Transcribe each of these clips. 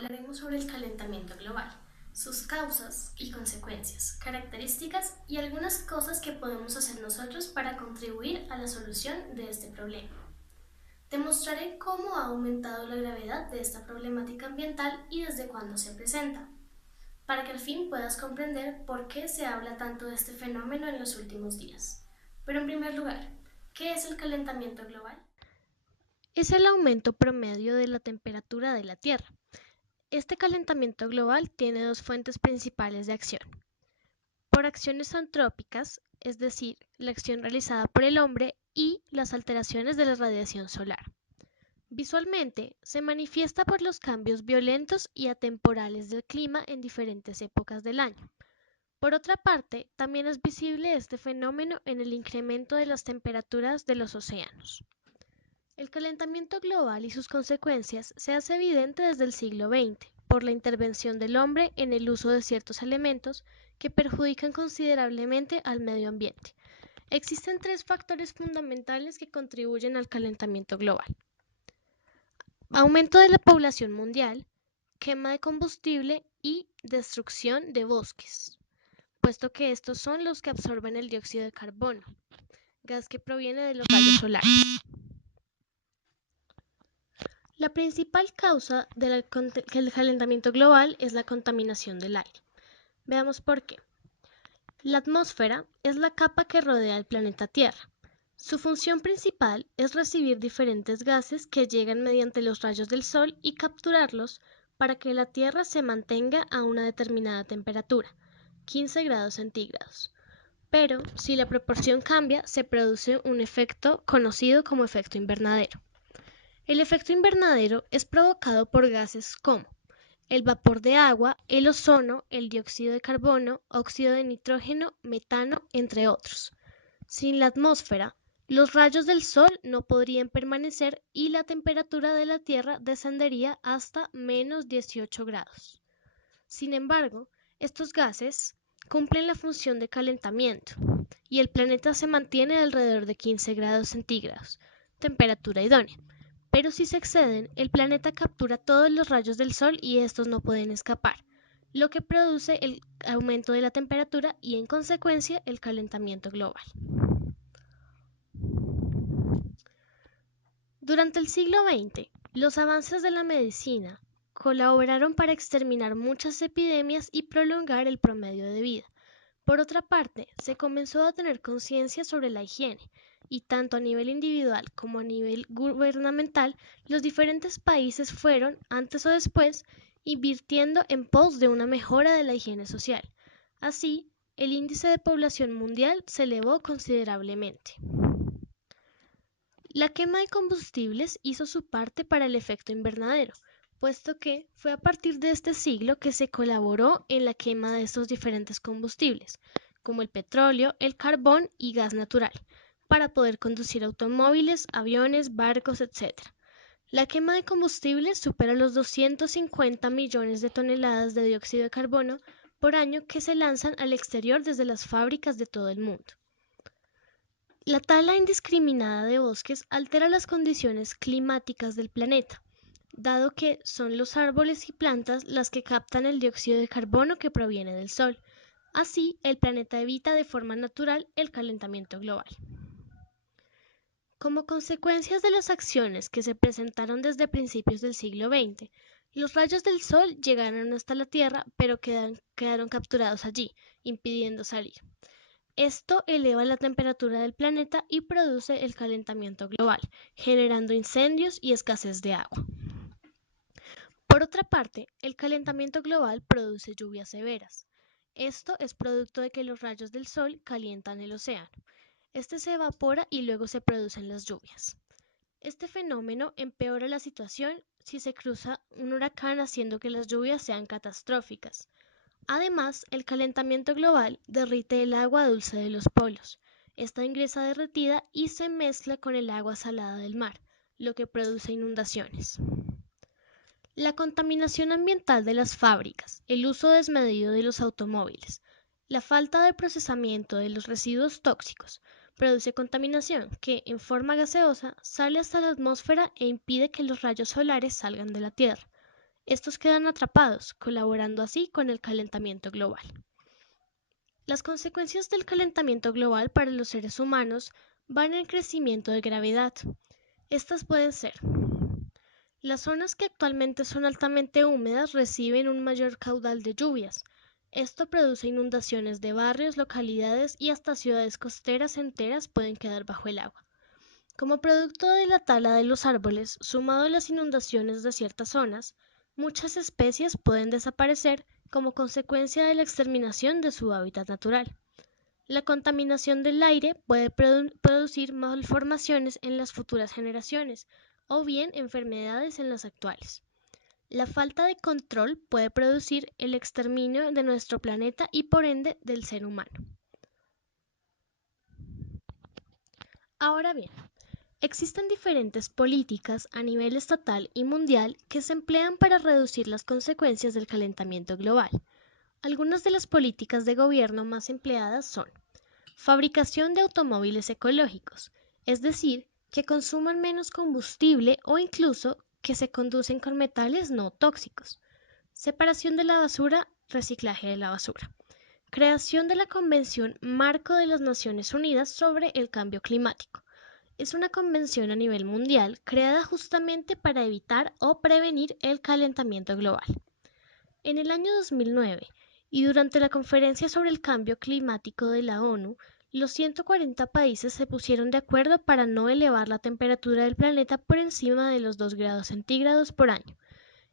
hablaremos sobre el calentamiento global, sus causas y consecuencias, características y algunas cosas que podemos hacer nosotros para contribuir a la solución de este problema. Te mostraré cómo ha aumentado la gravedad de esta problemática ambiental y desde cuándo se presenta, para que al fin puedas comprender por qué se habla tanto de este fenómeno en los últimos días. Pero en primer lugar, ¿qué es el calentamiento global? Es el aumento promedio de la temperatura de la Tierra. Este calentamiento global tiene dos fuentes principales de acción. Por acciones antrópicas, es decir, la acción realizada por el hombre y las alteraciones de la radiación solar. Visualmente, se manifiesta por los cambios violentos y atemporales del clima en diferentes épocas del año. Por otra parte, también es visible este fenómeno en el incremento de las temperaturas de los océanos. El calentamiento global y sus consecuencias se hace evidente desde el siglo XX por la intervención del hombre en el uso de ciertos elementos que perjudican considerablemente al medio ambiente. Existen tres factores fundamentales que contribuyen al calentamiento global. Aumento de la población mundial, quema de combustible y destrucción de bosques, puesto que estos son los que absorben el dióxido de carbono, gas que proviene de los rayos solares. La principal causa del calentamiento global es la contaminación del aire. Veamos por qué. La atmósfera es la capa que rodea el planeta Tierra. Su función principal es recibir diferentes gases que llegan mediante los rayos del Sol y capturarlos para que la Tierra se mantenga a una determinada temperatura, 15 grados centígrados. Pero si la proporción cambia, se produce un efecto conocido como efecto invernadero. El efecto invernadero es provocado por gases como el vapor de agua, el ozono, el dióxido de carbono, óxido de nitrógeno, metano, entre otros. Sin la atmósfera, los rayos del Sol no podrían permanecer y la temperatura de la Tierra descendería hasta menos 18 grados. Sin embargo, estos gases cumplen la función de calentamiento y el planeta se mantiene alrededor de 15 grados centígrados, temperatura idónea. Pero si se exceden, el planeta captura todos los rayos del Sol y estos no pueden escapar, lo que produce el aumento de la temperatura y en consecuencia el calentamiento global. Durante el siglo XX, los avances de la medicina colaboraron para exterminar muchas epidemias y prolongar el promedio de vida. Por otra parte, se comenzó a tener conciencia sobre la higiene, y tanto a nivel individual como a nivel gubernamental, los diferentes países fueron, antes o después, invirtiendo en pos de una mejora de la higiene social. Así, el índice de población mundial se elevó considerablemente. La quema de combustibles hizo su parte para el efecto invernadero, puesto que fue a partir de este siglo que se colaboró en la quema de estos diferentes combustibles, como el petróleo, el carbón y gas natural, para poder conducir automóviles, aviones, barcos, etc. La quema de combustibles supera los 250 millones de toneladas de dióxido de carbono por año que se lanzan al exterior desde las fábricas de todo el mundo. La tala indiscriminada de bosques altera las condiciones climáticas del planeta, dado que son los árboles y plantas las que captan el dióxido de carbono que proviene del Sol. Así, el planeta evita de forma natural el calentamiento global. Como consecuencias de las acciones que se presentaron desde principios del siglo XX, los rayos del Sol llegaron hasta la Tierra, pero quedaron capturados allí, impidiendo salir. Esto eleva la temperatura del planeta y produce el calentamiento global, generando incendios y escasez de agua. Por otra parte, el calentamiento global produce lluvias severas. Esto es producto de que los rayos del Sol calientan el océano. Este se evapora y luego se producen las lluvias. Este fenómeno empeora la situación si se cruza un huracán haciendo que las lluvias sean catastróficas. Además, el calentamiento global derrite el agua dulce de los polos. Esta ingresa derretida y se mezcla con el agua salada del mar, lo que produce inundaciones. La contaminación ambiental de las fábricas, el uso desmedido de los automóviles, la falta de procesamiento de los residuos tóxicos produce contaminación que, en forma gaseosa, sale hasta la atmósfera e impide que los rayos solares salgan de la Tierra. Estos quedan atrapados, colaborando así con el calentamiento global. Las consecuencias del calentamiento global para los seres humanos van en crecimiento de gravedad. Estas pueden ser: las zonas que actualmente son altamente húmedas reciben un mayor caudal de lluvias. Esto produce inundaciones de barrios, localidades y hasta ciudades costeras enteras pueden quedar bajo el agua. Como producto de la tala de los árboles, sumado a las inundaciones de ciertas zonas, muchas especies pueden desaparecer como consecuencia de la exterminación de su hábitat natural. La contaminación del aire puede producir malformaciones en las futuras generaciones o bien enfermedades en las actuales. La falta de control puede producir el exterminio de nuestro planeta y por ende del ser humano. Ahora bien, existen diferentes políticas a nivel estatal y mundial que se emplean para reducir las consecuencias del calentamiento global. Algunas de las políticas de gobierno más empleadas son: fabricación de automóviles ecológicos, es decir, que consuman menos combustible o incluso que se conducen con metales no tóxicos. Separación de la basura, reciclaje de la basura. Creación de la Convención Marco de las Naciones Unidas sobre el Cambio Climático. Es una convención a nivel mundial creada justamente para evitar o prevenir el calentamiento global. En el año 2009, y durante la Conferencia sobre el Cambio Climático de la ONU, los 140 países se pusieron de acuerdo para no elevar la temperatura del planeta por encima de los 2 grados centígrados por año.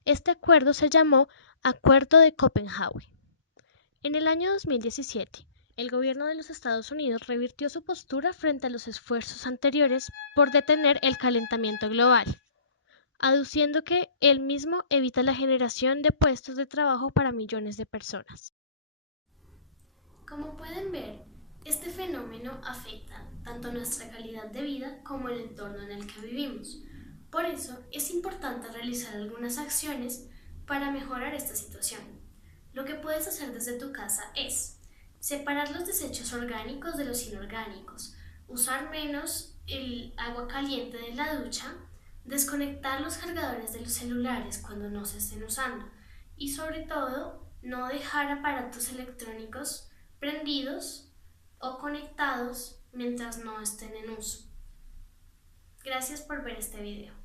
Este acuerdo se llamó Acuerdo de Copenhague. En el año 2017, el gobierno de los Estados Unidos revirtió su postura frente a los esfuerzos anteriores por detener el calentamiento global, aduciendo que él mismo evita la generación de puestos de trabajo para millones de personas. Como pueden ver, este fenómeno afecta tanto nuestra calidad de vida como el entorno en el que vivimos. Por eso es importante realizar algunas acciones para mejorar esta situación. Lo que puedes hacer desde tu casa es separar los desechos orgánicos de los inorgánicos, usar menos el agua caliente de la ducha, desconectar los cargadores de los celulares cuando no se estén usando y sobre todo no dejar aparatos electrónicos prendidos o conectados mientras no estén en uso. Gracias por ver este video.